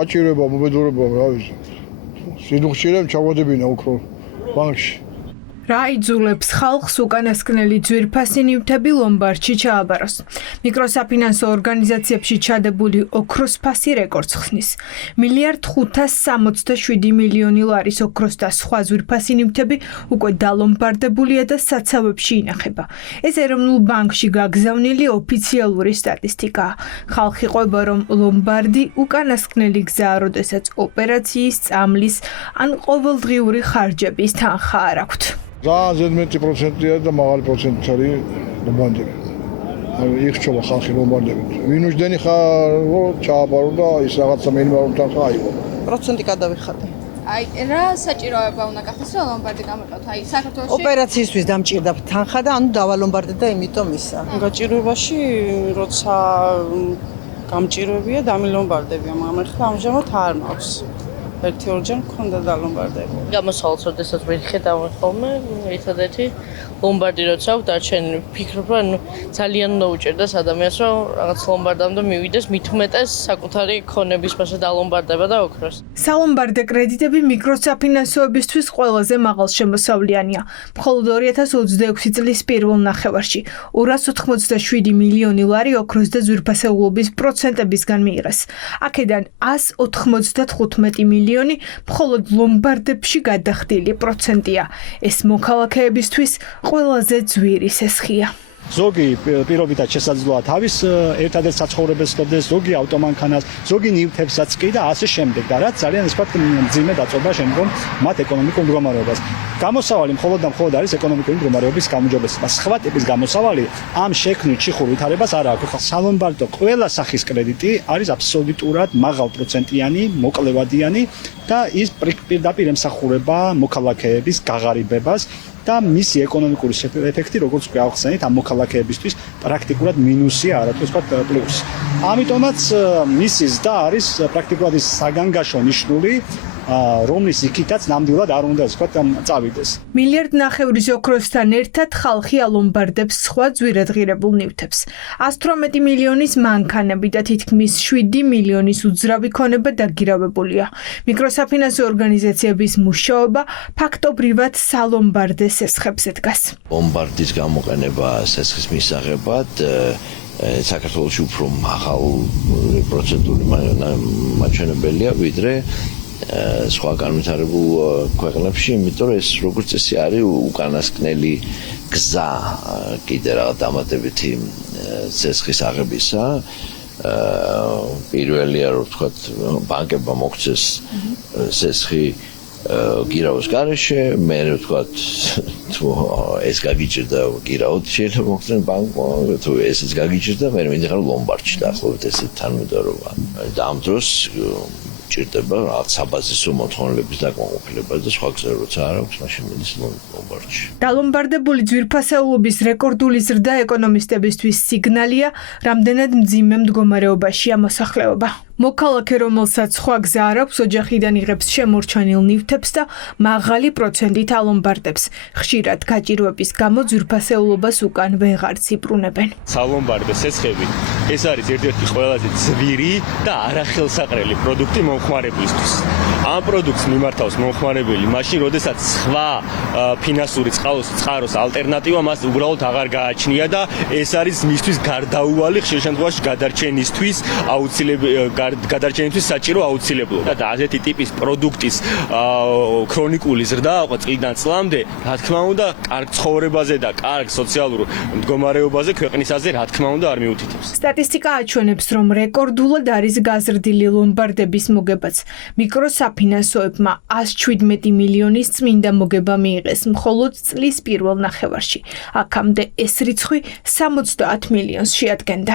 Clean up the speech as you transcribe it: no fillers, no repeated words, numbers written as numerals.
გაჭირება, მობედურება, რა ვიცი. სიდუხჭირემ ჩავადებინა უფრო ბანკში. რა იძულებს ხალხს უკანასკნელი ძვირფასი ნივთები ლომბარდში ჩააბაროს. მიკროსაფინანსო ორგანიზაციებში ჩადებული ოქროს ფასი რეკორდს ხსნის. 1,567 მილიონი ლარის ოქროს და სხვა ძვირფასი ნივთები უკვე დალომბარდებულია და საცავებში ინახება. ეს ეროვნულ ბანკში გაგზავნილი ოფიციალური სტატისტიკაა. ხალხი ყვება, რომ ლომბარდი უკანასკნელი გზაა, როდესაც ოპერაციის, წამლის ან ყოველდღიური ხარჯების თანხა არ აქვთ. ძალიან ზედმეტი%-ია და მაღალი პროცენტი არის ლომბარდები. იხჩობა ხალხი ლომბარდებით. ვინ უჯდენი ხარ, ჩააბარო და ის რაღაცა მინიმალური თანხა აიღო. პროცენტი გადავიხადე. აი, რა საჭიროება უნდა გახდეს, რომ ლომბარდი გამიყოთ? აი, საქართველოში ოპერაციისთვის დამჭირდა თანხა და ანუ დავალომბარდე და იმიტომ ისა. გაჭირვებაში როცა გამჭირვებია დამილომბარდებია, მაგრამ ახლა ამჟამად არ მაქვს. ერთი-ორჯერ მქონდა დალომბარდები. გამოსავალს როდესაც ვიხედავ ხოლმე, ერთადერთი ლომბარდი როცა აქვს დარჩენილი, ვფიქრობ, რომ ძალიან უნდა უჭირდეს ადამიანს, რომ რაღაც ლომბარდამდე მივიდეს, მით უმეტეს საკუთარი ქონების ფასე დალომბარდება და ოქროს. სალომბარდე კრედიტები მიკროსაფინანსოებისთვის ყველაზე მაღალშემოსავლიანია. მხოლოდ 2026 წლის პირველ ნახევარში 287 მილიონი ლარი ოქროს და ძვირფასეულობის პროცენტებისგან მიიღეს. აქედან 195 მილიონი მხოლოდ ლომბარდებში გადახდილი პროცენტია. ეს მოქალაქეებისთვის ყველაზე ძვირი სესხია. ზოგი პირობითად შესაძლოა თავის ერთადერთ საცხოვრებელს სთხოვდეს, ზოგი ავტომანქანას, ზოგი ნივთებსაც კი და ასე შემდეგ და რაც ძალიან ისე მძიმე დაწოვა შემდგომ მათ ეკონომიკურ მდგომარეობას. გამოსავალი მხოლოდ და მხოლოდ არის ეკონომიკური მდგომარეობის გაუმჯობესება. სხვა ტიპის გამოსავალი ამ შექმნილ ჩიხურ ვითარებას არ აქვს. სალომბარდო ყველა სახის კრედიტი არის აბსოლუტურად მაღალპროცენტიანი, მოკლევადიანი და ის პირდაპირ ემსახურება მოქალაქეების გაღარიბებას და მისი ეკონომიკური ეფექტი, როგორც უკვე ავხსენეთ, ამ მოქალაქეებისთვის პრაქტიკულად მინუსია, არათუ ვთქვათ პლუსი. ამიტომაც მისი ზრდა არის პრაქტიკულად ის საგანგაშო ნიშნული, რომლის იქითაც ნამდვილად არ უნდა ვთქვათ წავიდეს. 1,5 მილიარდი ოქროსთან ერთად ხალხი ალომბარდებს სხვა ძვირადღირებულ ნივთებს. 118 მილიონის მანქანები და თითქმის 7 მილიონის უძრავი ქონება დაგირავებულია. მიკროსაფინანსო ორგანიზაციების მუშაობა ფაქტობრივად სალომბარდე სესხებზე დგას. ლომბარდის გამოყენება სესხის მისაღებად საქართველოში უფრო მაღალი პროცენტული მაჩვენებელია ვიდრე სხვა განვითარებულ ქვეყნებში, იმიტომ რომ ეს როგორც წესი არის უკანასკნელი გზა კიდე რაღაც დამატებითი სესხის აღებისა. პირველია რომ ვთქვათ ბანკებმა მოქცეს სესხი გირავის გარეშე, მე ვთქვათ თუ ეს გაგიჭირდა გირავთ შეიძლება მოხდნენ ბანკმა, თუ ესეც გაგიჭირდა, მე მინდა რომ ლომბარდში დაახლოებით ესეთ თანმიმდევრობა. და ამ დროს ჭირდება რაღაც საბაზისო მოთხოვნილების დაკმაყოფილება და სხვა გზა როცა არ აქვს, მაშინ მიდის ლომბარდში. დალომბარდებული ძვირფასეულობის რეკორდული ზრდა ეკონომისტებისთვის სიგნალია, რამდენად მძიმე მდგომარეობაშია მოსახლეობა. მოქალაქე, რომელსაც სხვა გზა არ აქვს, ოჯახიდან იღებს შემორჩენილ ნივთებს და მაღალი პროცენტით ალომბარდებს. ხშირად გაჭირვების გამო ძვირფასეულობას უკან ვეღარც იბრუნებენ. სალომბარდე სესხები ეს არის ერთ-ერთი ყველაზე ძვირი და არახელსაყრელი პროდუქტი მომხმარებლისთვის. ამ პროდუქტს მიმართავს მომხმარებელი მაშინ, როდესაც სხვა ფინანსური წყაროს ალტერნატივა მას უბრალოდ აღარ გააჩნია და ეს არის მისთვის გარდაუვალი ხშირ შემთხვევაში გადარჩენისთვის საჭირო აუცილებლობა. და ასეთი ტიპის პროდუქტის ქრონიკული ზრდა წლიდან წლამდე, რა თქმა უნდა, კარგ ცხოვრებაზე და კარგ სოციალურ მდგომარეობაზე ქვეყნისაზე, რა თქმა უნდა, არ მიუთითებს. სტატისტიკა აჩვენებს, რომ რეკორდულად არის გაზრდილი ლომბარდების მოგებაც. მიკროსაფინანსოებმა 117 მილიონის წმინდა მოგება მიიღეს მხოლოდ წლის პირველ ნახევარში. აქამდე ეს რიცხვი 70 მილიონს შეადგენდა.